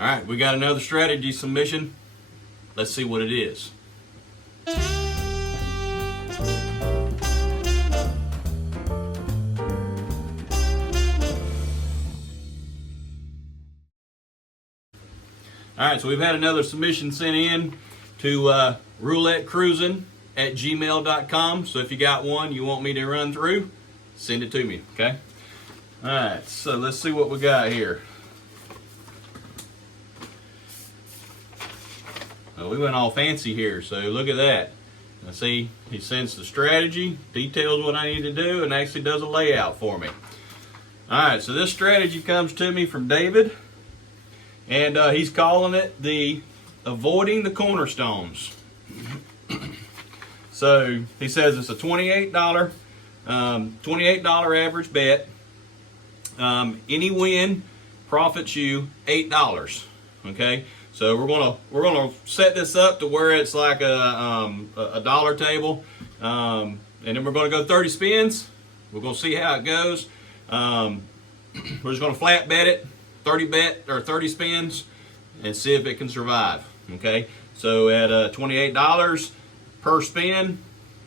All right, we got another strategy submission. Let's see what it is. All right, so we've had another submission sent in to roulettecruisin@gmail.com. So if you got one you want me to run through, send it to me, okay? All right, so let's see what we got here. Well, we went all fancy here, so look at that. I see he sends the strategy, details what I need to do, and actually does a layout for me. All right, so this strategy comes to me from David, and he's calling it the Avoiding the Cornerstones. So he says it's a $28 average bet. Any win profits you $8. Okay, so we're gonna set this up to where it's like a dollar table, and then we're gonna go 30 spins. We're gonna see how it goes. We're just gonna flat bet it, 30 spins, and see if it can survive. Okay, so at $28 per spin,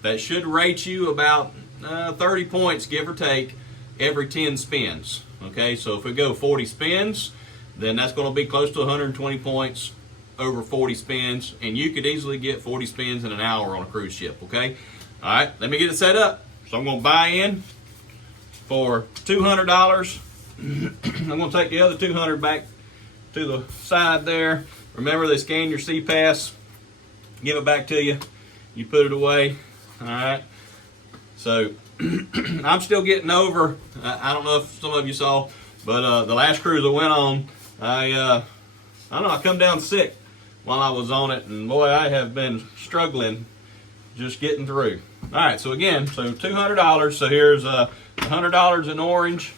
that should rate you about 30 points, give or take, every 10 spins. Okay, so if we go 40 spins, then that's going to be close to 120 points over 40 spins, and you could easily get 40 spins in an hour on a cruise ship. Okay, all right, let me get it set up. So I'm going to buy in for $200. I'm going to take the other $200 back to the side there. Remember, they scan your C-Pass, give it back to you, you put it away. All right, so I'm still getting over. I don't know if some of you saw, but the last cruise I went on, I don't know, I come down sick while I was on it, and boy, I have been struggling just getting through. All right, so again, so $200. So here's $100 in orange,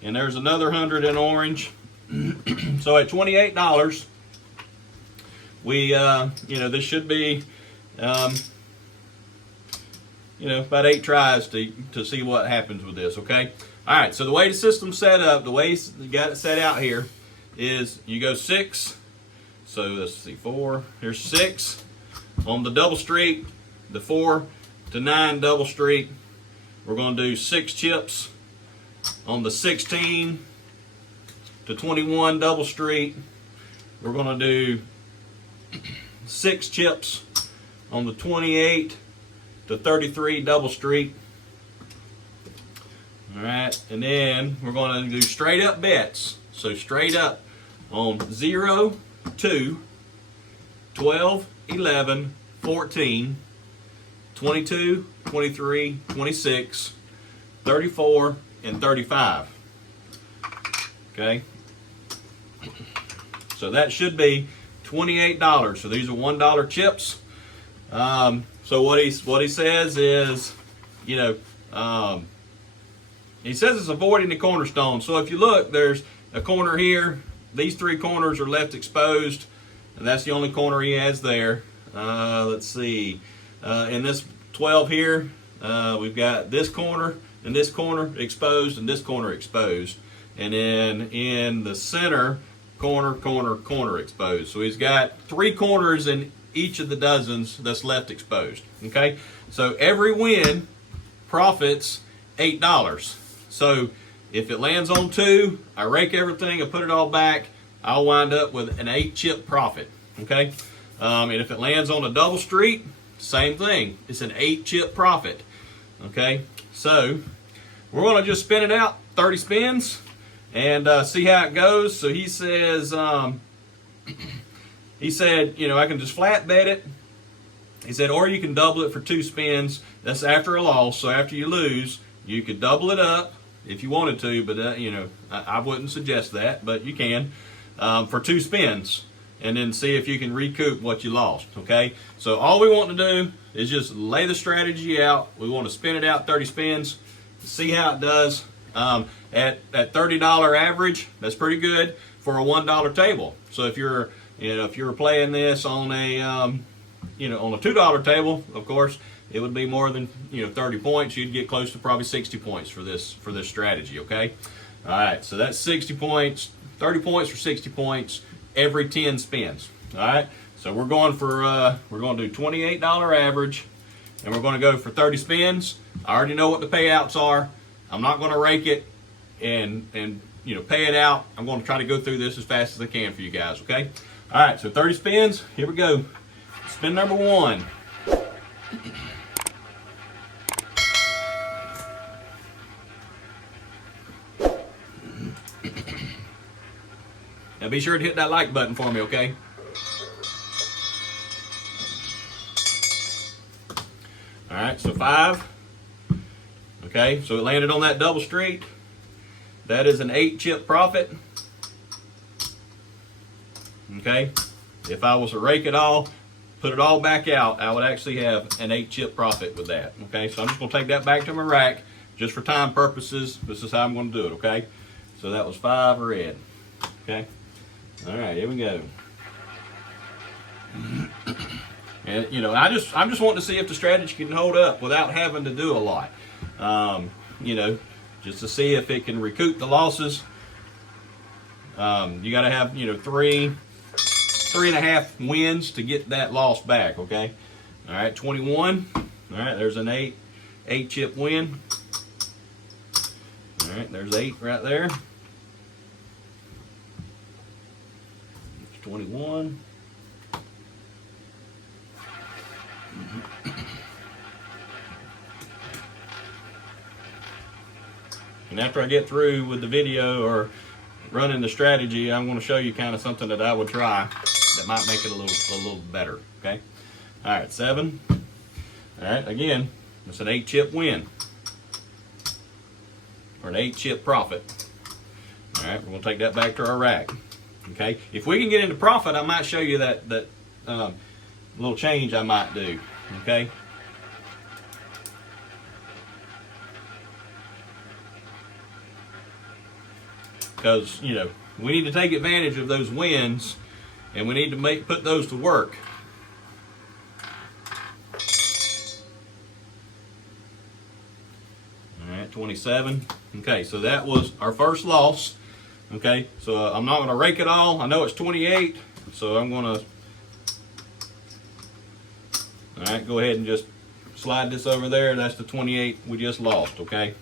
and there's another 100 in orange. So at $28, we this should be about 8 tries to see what happens with this. Okay, all right, so the way the system's set up, the way you got it set out here is you go 6. So let's see, 4, here's 6 on the double streak, the 4 to 9 double streak. We're going to do 6 chips on the 16 to 21 double streak. We're going to do 6 chips on the 28 to 33 double streak. All right, and then we're going to do straight up bets. So straight up on 0, 2, 12, 11, 14, 22, 23, 26, 34, and 35. Okay, so that should be $28. So these are $1 chips. So what he says is, he says it's avoiding the cornerstone. So if you look, there's a corner here. These 3 corners are left exposed, and that's the only corner he has there. Let's see. In this 12 here, we've got this corner and this corner exposed and this corner exposed. And then in the center, corner exposed. So he's got 3 corners in each of the dozens that's left exposed. Okay, so every win profits $8. So if it lands on 2, I rake everything, I put it all back, I'll wind up with an 8 chip profit. Okay, and if it lands on a double streak, same thing, it's an 8 chip profit. Okay, so we're going to just spin it out, 30 spins, and see how it goes. So he says, he said, I can just flat bet it. He said, or you can double it for 2 spins. That's after a loss. So after you lose, you could double it up if you wanted to, but I wouldn't suggest that, but you can, for 2 spins, and then see if you can recoup what you lost. Okay, so all we want to do is just lay the strategy out. We want to spin it out 30 spins, see how it does. At $30 average, that's pretty good for a $1 table. So if you're playing this on a on a $2 table, of course, it would be more than 30 points. You'd get close to probably 60 points for this strategy. Okay, all right. So that's 60 points, 30 points for 60 points, every 10 spins. All right, so we're going to do $28 average, and we're going to go for 30 spins. I already know what the payouts are. I'm not going to rake it and pay it out. I'm going to try to go through this as fast as I can for you guys. Okay. All right, so 30 spins. Here we go. Spin number 1. Now be sure to hit that like button for me, okay? All right, so 5. Okay, so it landed on that double street. That is an 8-chip profit. Okay, if I was to rake it all, put it all back out, I would actually have an 8-chip profit with that. Okay, so I'm just going to take that back to my rack just for time purposes. This is how I'm going to do it. Okay, so that was 5 red. Okay, all right, here we go. And I'm just wanting to see if the strategy can hold up without having to do a lot. Just to see if it can recoup the losses. You got to have 3.5 wins to get that loss back. Okay. All right, 21. All right, there's an 8-chip win. All right, there's 8 right there. It's 21. And after I get through with the video or running the strategy, I'm going to show you kind of something that I would try that might make it a little better. Okay. All right, 7. All right, again, it's an 8-chip win or an 8-chip profit. All right, we're going to take that back to our rack. Okay. If we can get into profit, I might show you that little change I might do. Okay. Because we need to take advantage of those wins, and we need to put those to work. All right, 27. Okay, so that was our first loss. Okay, so I'm not going to rake it all. I know it's 28, so I'm going to. All right, go ahead and just slide this over there. That's the 28 we just lost. Okay.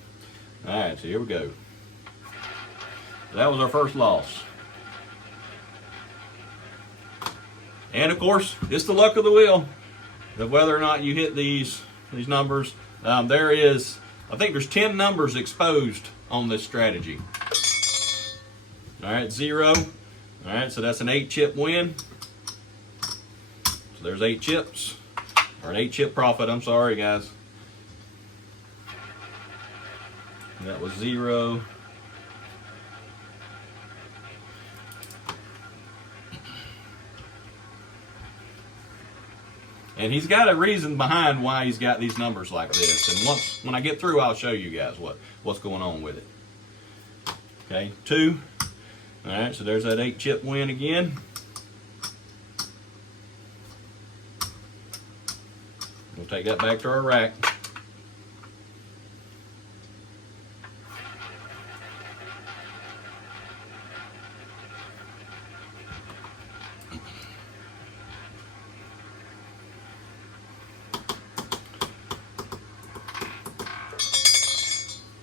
All right, so here we go. That was our first loss. And of course, it's the luck of the wheel of whether or not you hit these numbers. I think there's 10 numbers exposed on this strategy. All right, 0. All right, so that's an 8-chip win. So there's 8 chips, or an 8-chip profit. I'm sorry, guys. And that was 0. And he's got a reason behind why he's got these numbers like this. And when I get through, I'll show you guys what's going on with it. Okay, 2. All right, so there's that 8-chip win again. We'll take that back to our rack.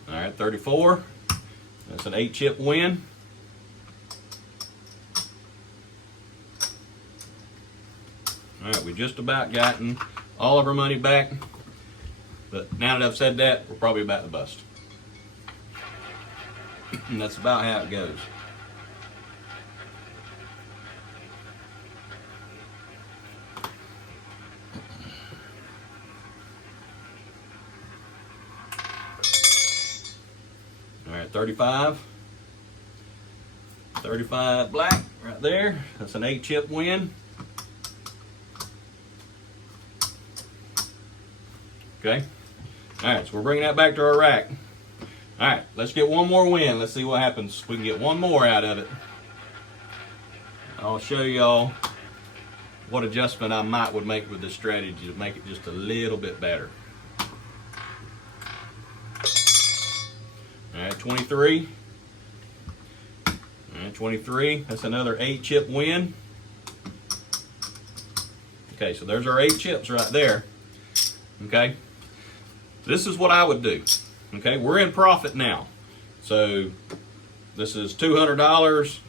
All right, 34. That's an 8-chip win. All right, we just about gotten all of our money back. But now that I've said that, we're probably about to bust. And that's about how it goes. All right, 35. 35 black right there. That's an 8-chip win. Okay. All right, so we're bringing that back to our rack. All right, let's get one more win. Let's see what happens. We can get one more out of it. I'll show y'all what adjustment I would make with this strategy to make it just a little bit better. All right, 23. All All right, 23, that's another 8 chip win. Okay, so there's our 8 chips right there. Okay, this is what I would do. Okay, we're in profit now. So this is $200.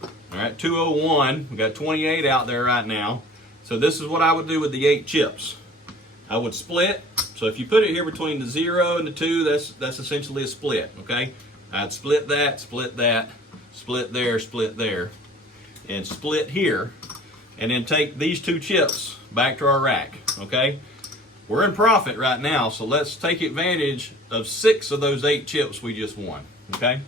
All right, 201. We got 28 out there right now. So this is what I would do with the 8 chips. I would split. So if you put it here between the 0 and the 2, that's essentially a split. Okay, I'd split there, split there, and split here, and then take these 2 chips back to our rack. Okay, we're in profit right now, so let's take advantage of 6 of those 8 chips we just won. Okay.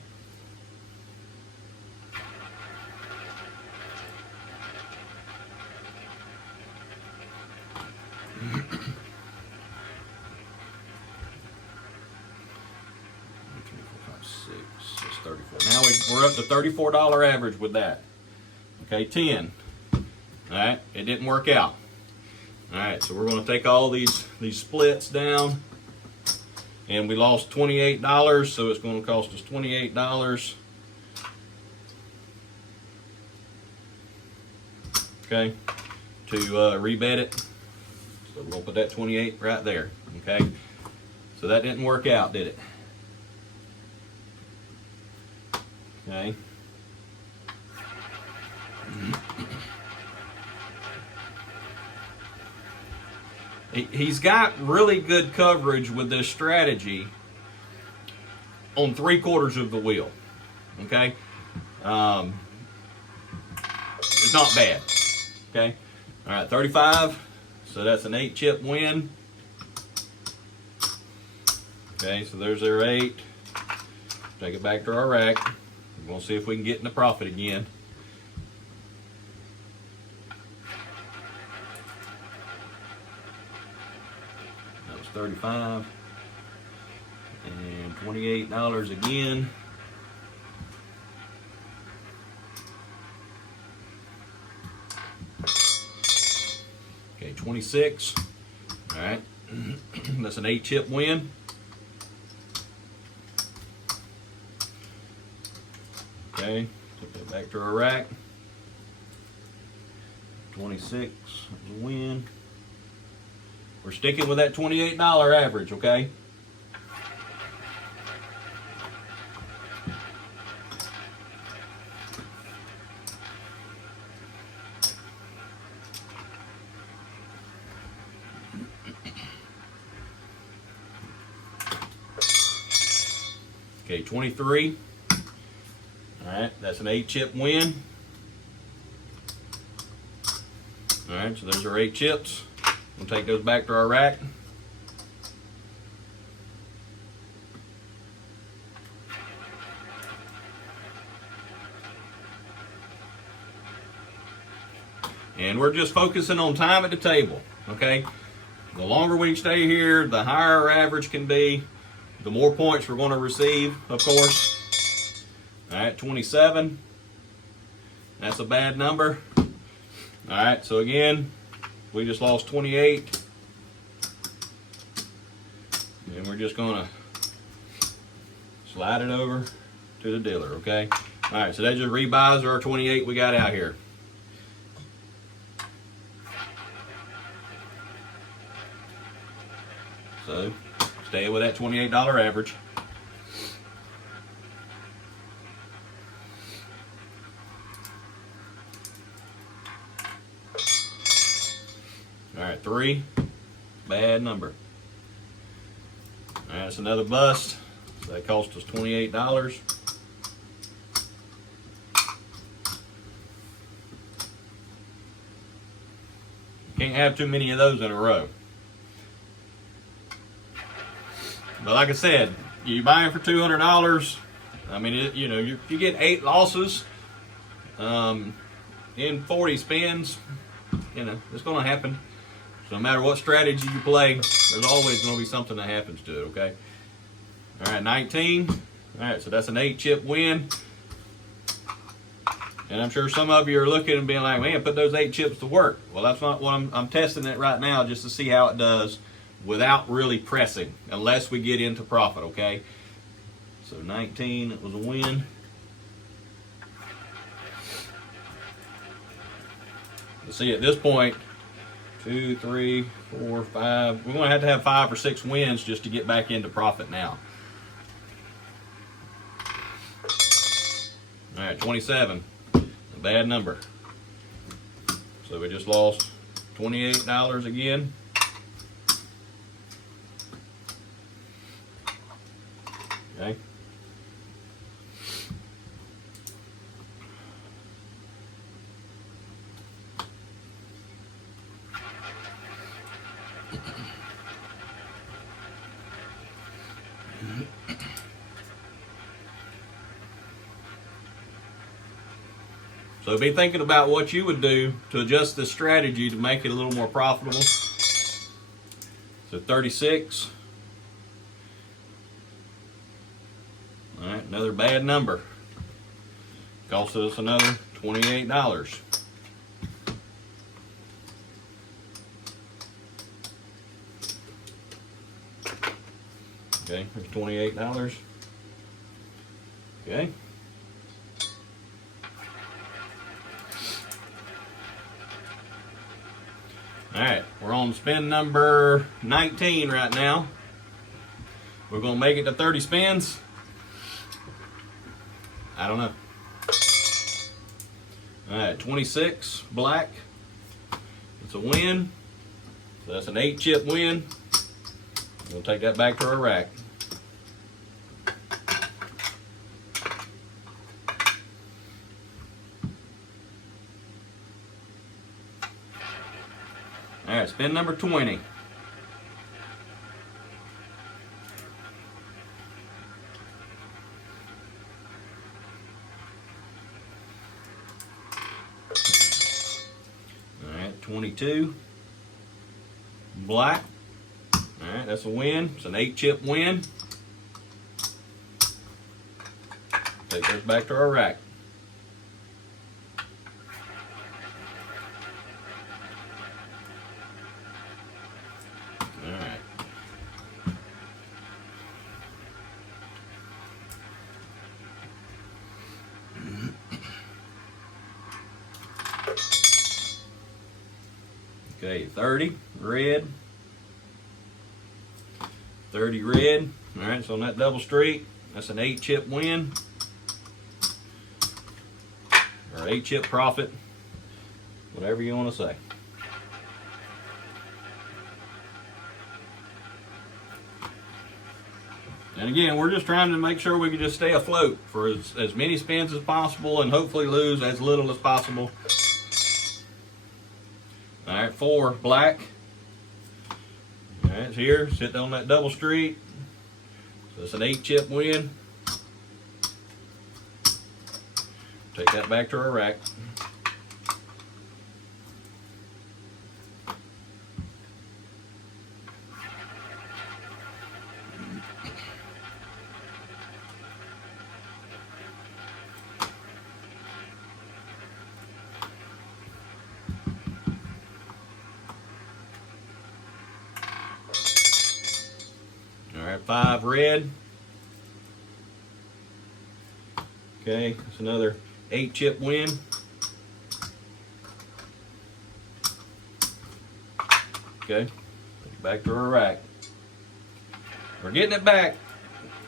Now we're up to $34 average with that. Okay, 10. All right, it didn't work out. All right, so we're going to take all these splits down, and we lost $28, so it's going to cost us $28. Okay, to rebet it. So we're going to put that 28 right there. Okay, so that didn't work out, did it? Okay. He's got really good coverage with this strategy on 3/4 of the wheel. Okay. It's not bad. Okay. All right, 35. So that's an 8 chip win. Okay, so there's their 8. Take it back to our rack. We're going to see if we can get in the profit again. That was 35. And $28 again. Okay, 26. All right. That's an 8 chip win. Okay, put that back to our rack. 26 is a win. We're sticking with that $28 average, okay? Okay, 23. All right, that's an 8 chip win. All right, so there's our 8 chips. We'll take those back to our rack. And we're just focusing on time at the table, okay? The longer we stay here, the higher our average can be, the more points we're going to receive, of course. All right, 27. That's a bad number. All right, so again, we just lost 28. And we're just going to slide it over to the dealer, okay? All right, so that just rebuys our 28 we got out here. So, stay with that $28 average. All right, 3, bad number. All right, that's another bust. So that cost us $28. Can't have too many of those in a row. But like I said, you buy them for $200. I mean, you get 8 losses in 40 spins. It's going to happen. So no matter what strategy you play, there's always going to be something that happens to it, okay? All right, 19. All right, so that's an 8 chip win. And I'm sure some of you are looking and being like, man, put those 8 chips to work. Well, that's not what I'm testing it right now just to see how it does without really pressing, unless we get into profit, okay? So 19, it was a win. See, at this point, 2, 3, 4, 5. We're going to have 5 or 6 wins just to get back into profit now. All right, 27. A bad number. So we just lost $28 again. Okay. So be thinking about what you would do to adjust this strategy to make it a little more profitable. So 36. All right, another bad number. Cost us another $28. Okay, there's $28. Okay. All right, we're on spin number 19 right now. We're going to make it to 30 spins. I don't know. All right, 26, black. It's a win. So that's an 8-chip win. We'll take that back to our rack. All right, spin number 20. All right, 22. Black. All right, that's a win. It's an 8-chip win. Take this back to our rack. Okay, 30 red. 30 red. All right, so on that double streak, that's an 8-chip win. Or 8-chip profit. Whatever you want to say. And again, we're just trying to make sure we can just stay afloat for as many spins as possible and hopefully lose as little as possible. All right, 4 black. All right, it's here, sitting on that double streak. So it's an 8-chip win. Take that back to our rack. All right, 5 red. Okay, that's another 8-chip win. Okay, back to our rack. We're getting it back.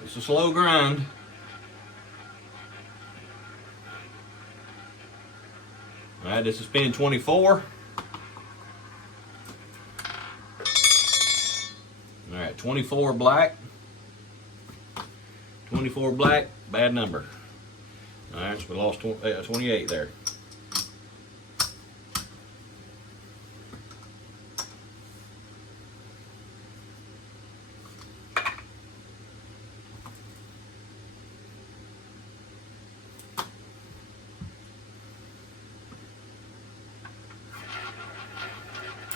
It's a slow grind. All right, this is spin 24. All right, 24 black. 24 black, bad number. All right, so we lost 28 there.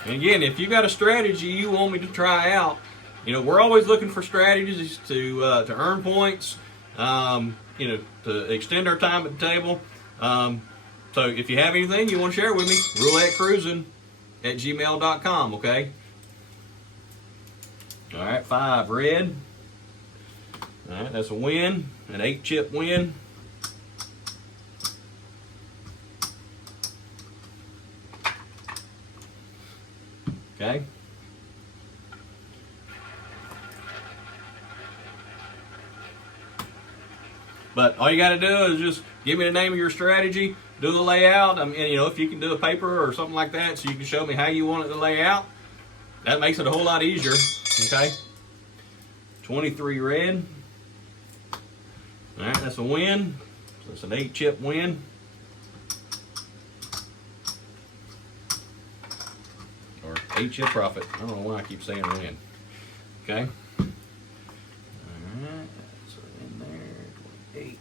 And again, if you got a strategy you want me to try out, you know, we're always looking for strategies to earn points, you know, to extend our time at the table. So if you have anything you want to share with me, roulettecruisin@gmail.com, okay? All right, 5 red. All right, that's a win, an 8-chip win. Okay. But all you got to do is just give me the name of your strategy, do the layout. I mean, you know, if you can do a paper or something like that, so you can show me how you want it to lay out, that makes it a whole lot easier. Okay. 23 red. All right, that's a win. So it's an 8-chip win. Or 8-chip profit. I don't know why I keep saying win. Okay. All right, so in there, 28.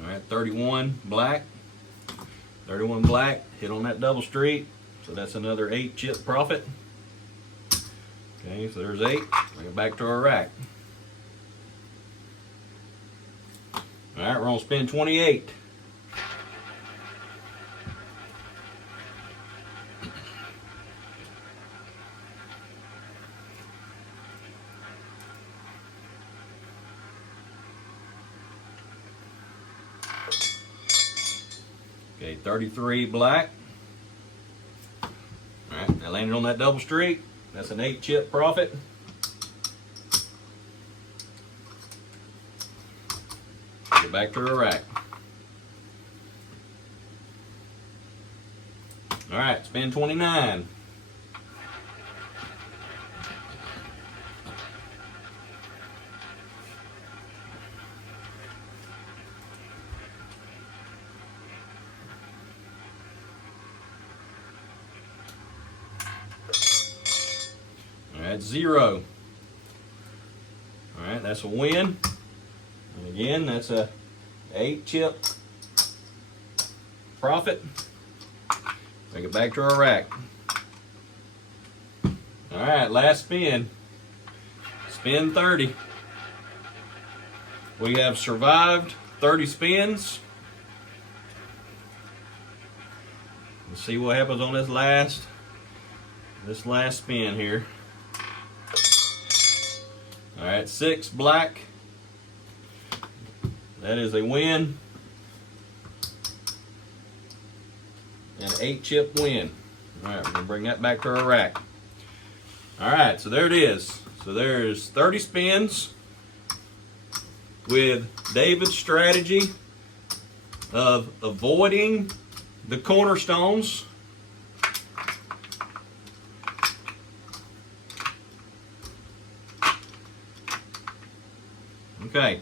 All right, 31 black. 31 black, hit on that double street. So that's another 8-chip profit. Okay, so there's 8. Bring it back to our rack. All right, we're gonna spin 28. Okay, 33 black. All right, I landed on that double street. That's an 8-chip profit. Get back to the rack. All right, spin 29. That's 0. All right, that's a win. And again, that's a 8-chip profit. Bring it back to our rack. All right, last spin. Spin 30. We have survived 30 spins. Let's see what happens on this last spin here. All right, 6 black. That is a win. An 8-chip win. All right, we're gonna bring that back to our rack. All right, so there it is. So there's 30 spins with David's strategy of avoiding the cornerstones. Okay,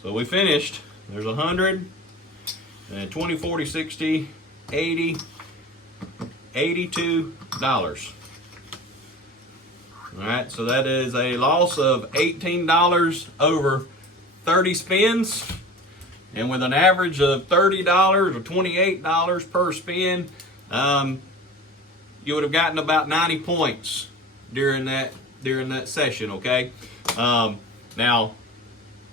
so we finished. There's 100, and 20, 40, 60, 80, $82. All right, so that is a loss of $18 over 30 spins, and with an average of $30 or $28 per spin, you would have gotten about 90 points during that session. Okay. Now,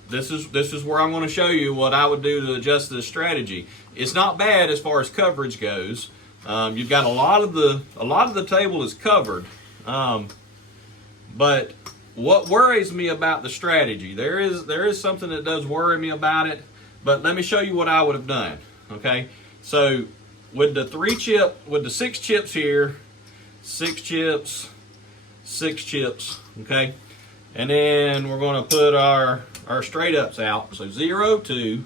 this is where I'm going to show you what I would do to adjust this strategy. It's not bad as far as coverage goes. You've got a lot of the table is covered, but what worries me about the strategy, there is something that does worry me about it. But let me show you what I would have done. Okay, so with the 6 chips here, 6 chips, 6 chips. Okay. And then we're going to put our straight ups out. So 0, 2,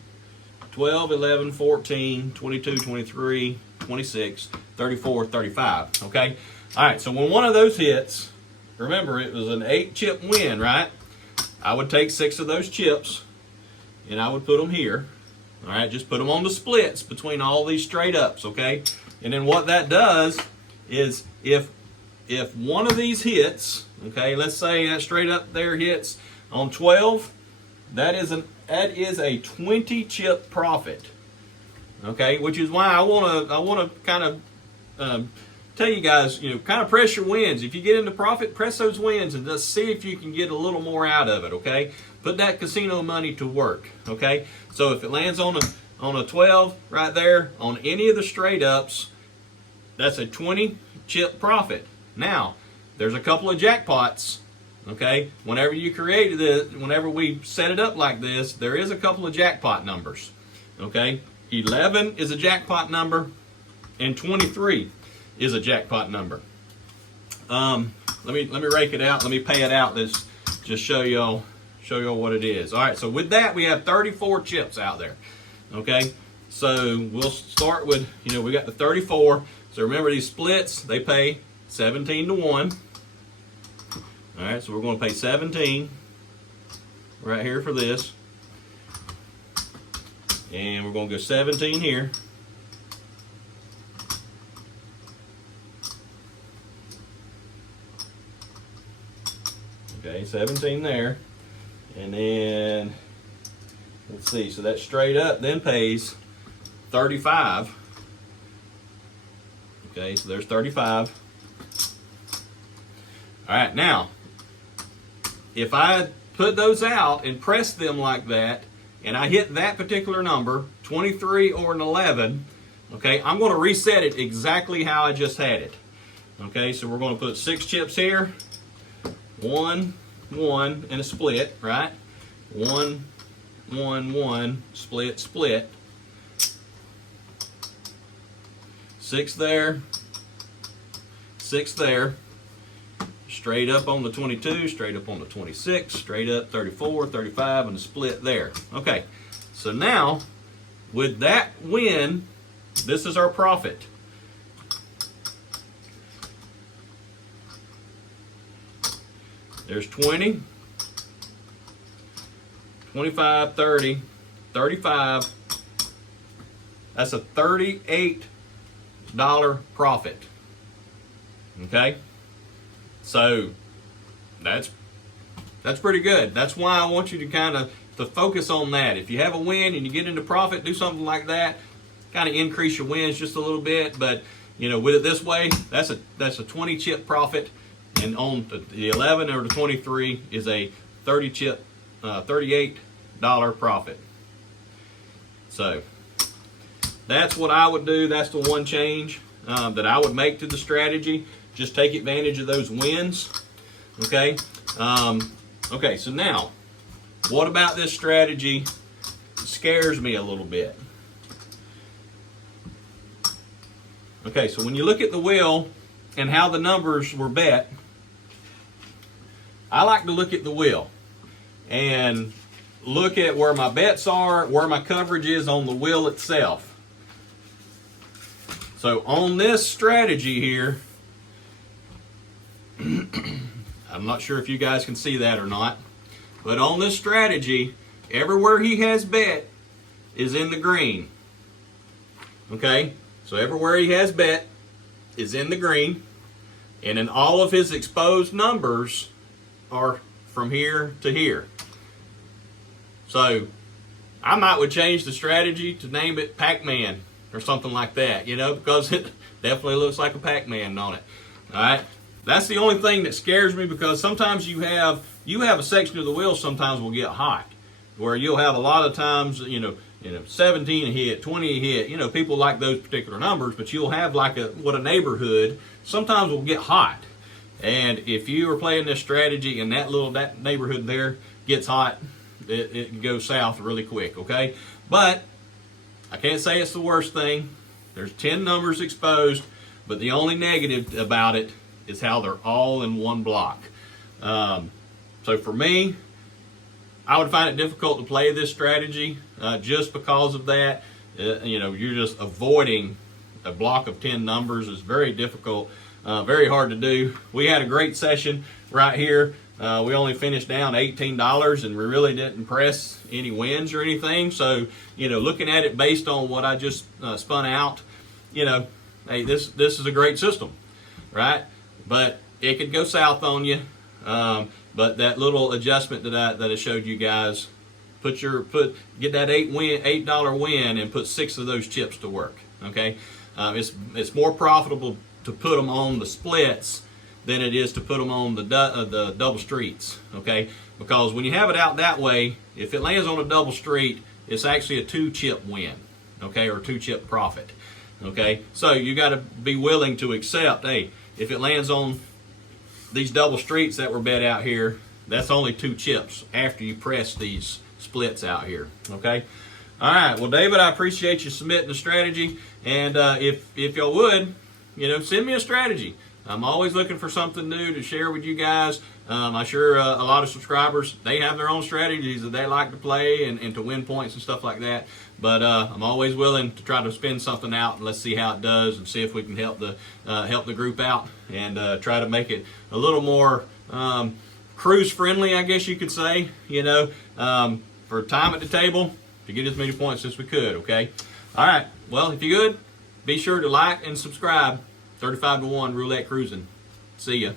12, 11, 14, 22, 23, 26, 34, 35. Okay? All right, so when one of those hits, remember it was an 8-chip win, right? I would take 6 of those chips and I would put them here. All right, just put them on the splits between all these straight ups, okay? And then what that does is if one of these hits, okay, let's say that straight up there hits on 12, that is a 20-chip profit. Okay, which is why I want to kind of tell you guys, kind of press your wins. If you get into profit, press those wins and just see if you can get a little more out of it. Okay, put that casino money to work. Okay, so if it lands on a 12 right there on any of the straight ups, That's a 20 chip profit. Now, there's a couple of jackpots. Okay, whenever you create this, whenever we set it up like this, there is a couple of jackpot numbers. Okay, 11 is a jackpot number, and 23 is a jackpot number. Let me rake it out. Let me pay it out. This just show y'all what it is. All right, so with that we have 34 chips out there. Okay, so we'll start with, we got the 34. So remember, these splits, they pay 17 to 1. All right, so we're going to pay 17 right here for this. And we're going to go 17 here. Okay, 17 there. And then, let's see, so that straight up then pays 35. Okay, so there's 35. All right, now, if I put those out and press them like that, and I hit that particular number, 23 or an 11, okay, I'm going to reset it exactly how I just had it. Okay, so we're going to put 6 chips here, 1, 1, and a split, right? 1, 1, 1, split, split. 6 there, 6 there. Straight up on the 22, straight up on the 26, straight up 34, 35, and a split there. Okay, so now with that win, this is our profit. There's 20, 25, 30, 35. That's a $38 profit. Okay? So that's pretty good. That's why I want you to kind of focus on that. If you have a win and you get into profit, do something like that. Kind of increase your wins just a little bit. But with it this way, that's a 20 chip profit, and on the 11 or the 23 is a 30 chip, $38 profit. So that's what I would do. That's the one change that I would make to the strategy. Just take advantage of those wins. Okay. Okay, so now, what about this strategy scares me a little bit? Okay, so when you look at the wheel and how the numbers were bet, I like to look at the wheel and look at where my bets are, where my coverage is on the wheel itself. So on this strategy here, I'm not sure if you guys can see that or not, but on this strategy, everywhere he has bet is in the green. Okay, so everywhere he has bet is in the green, and then all of his exposed numbers are from here to here. So I would change the strategy to name it Pac-Man or something like that, because it definitely looks like a Pac-Man on it. All right. That's the only thing that scares me, because sometimes you have a section of the wheel sometimes will get hot, where you'll have a lot of times, 17 a hit, 20 a hit, people like those particular numbers, but you'll have like a neighborhood sometimes will get hot. And if you are playing this strategy and that neighborhood there gets hot, it can go south really quick, okay? But I can't say it's the worst thing. There's 10 numbers exposed, but the only negative about it is how they're all in one block. So for me, I would find it difficult to play this strategy just because of that. You're just avoiding a block of 10 numbers. Is very difficult, very hard to do. We had a great session right here. We only finished down $18, and we really didn't press any wins or anything. So, looking at it based on what I just spun out, hey, this is a great system, right? But it could go south on you. But that little adjustment that I showed you guys, get that $8 win and put 6 of those chips to work. Okay, it's more profitable to put them on the splits than it is to put them on the double streets. Okay, because when you have it out that way, if it lands on a double street, it's actually a 2 chip win. Okay, or 2 chip profit. Okay, so you got to be willing to accept, hey, if it lands on these double streets that were bet out here, that's only 2 chips after you press these splits out here. Okay. All right. Well, David, I appreciate you submitting the strategy, and if y'all would, send me a strategy. I'm always looking for something new to share with you guys. I'm sure a lot of subscribers, they have their own strategies that they like to play and to win points and stuff like that. But I'm always willing to try to spin something out, and let's see how it does, and see if we can help the group out, and try to make it a little more cruise friendly, I guess you could say. For time at the table to get as many points as we could. Okay. All right. Well, if you're good, be sure to like and subscribe. 35 to 1 Roulette Cruisin. See ya.